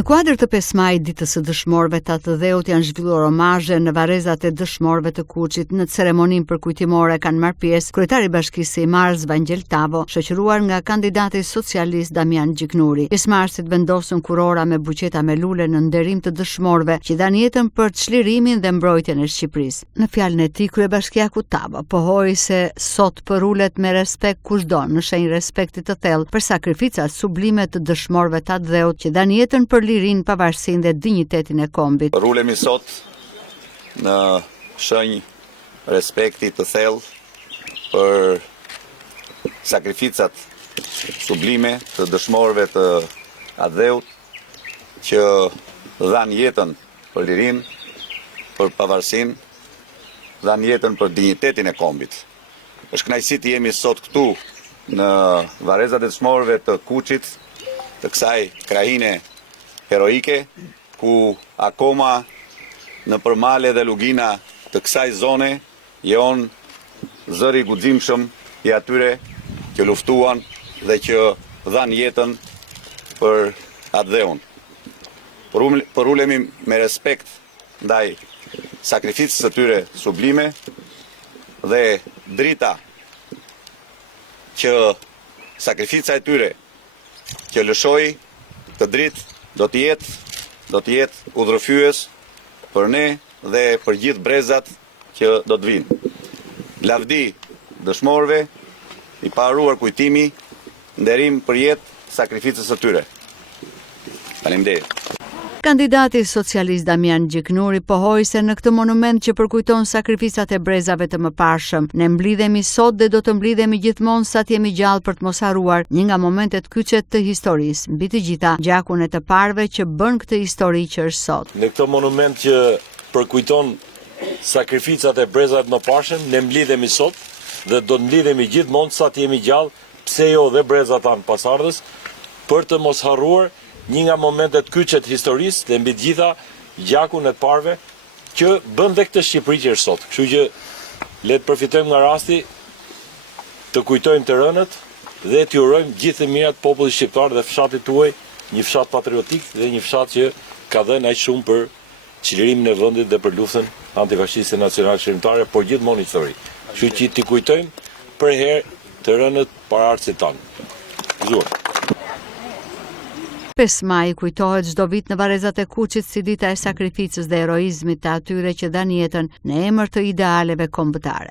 Në kuadër të 5 majit, ditës së dëshmorëve të Atë Dheut, janë zhvilluar omazhe në varrezat e dëshmorëve të Kuçit. Në ceremoninë përkujtimore kanë marrë pjesë kryetari i Bashkisë së Imars Vangel Tavo, shoqëruar nga kandidati socialist Damian Gjiknuri. Pjesëmarrësit vendosën kurora me buqeta me lule në nderim të dëshmorëve që dhanë jetën për çlirimin dhe mbrojtjen e Shqipërisë. Në fjalën e tij, kryebashkiaku Tavo pohoi se sot përulet me respekt kushdo në shenjë respekti të thellë për sakrificat sublime të dëshmorëve të Atë Dheut që dhanë jetën për lirin, pavarësinë dhe dinjitetin e kombit. Rulemi sot në shenjë respekti të thellë për sakrificat sublime të dëshmorëve të Atë Dheut që dhanë jetën për lirin, për pavarësinë, dhanë jetën për dinjitetin e kombit. Është kënaqësi të jemi sot këtu në varrezat e dëshmorëve të Kuçit, të kësaj krahine heroike, ku akoma në përmale dhe lugina të kësaj zone jeon zëri guximshëm i atyre që luftuan dhe që dhanë jetën për Atë Dheun. Përulemi me respekt ndaj sakrificës së tyre sublime dhe drita që sakrifica e tyre që lëshoi të dritë do të jetë udhërfyes për ne dhe për gjithë brezat që do të vinë. Lavdi dëshmorëve, i paruar kujtimi, nderim për jetë sakrificës së tyre. Faleminderit. Kandidati socialist Damian Gjiknuri pohoi se në këtë monument që përkujton sakrificat e brezave të mëparshëm, ne mblidhemi sot dhe do të mblidhemi gjithmonë sa të jemi gjallë për të mos harruar një nga momentet kyçet të historisë, mbi të gjitha gjakun e të parëve që bën këtë histori që është sot. Në këtë monument që përkujton sakrificat e brezave të mëparshëm, ne mblidhemi sot dhe do të mblidhemi gjithmonë sa të jemi gjallë, pse jo dhe brezat tanë pasardhës, për të mos harruar një nga momentet kyçet historisë dhe mbi të gjitha gjakun e të parëve që bën dhe këtë Shqipëri që është sot. Kështu që le të përfitojmë nga rasti të kujtojmë të rënët dhe të urojmë gjithë të mirat popullit shqiptar dhe fshatit tuaj, një fshat patriotik dhe një fshat që ka dhënë aq shumë për çlirimin e vendit dhe për luftën antifashiste nacionale shqiptare, por gjithmonë histori. Kështu që t'i kujtojmë për herë të rënët paraardhësit tanë. Gëzuar. 5 maj kujtohet çdo vit në varrezat e Kuçit si dita e sakrificës dhe heroizmit të atyre që dhanë jetën në emër të idealeve kombëtare.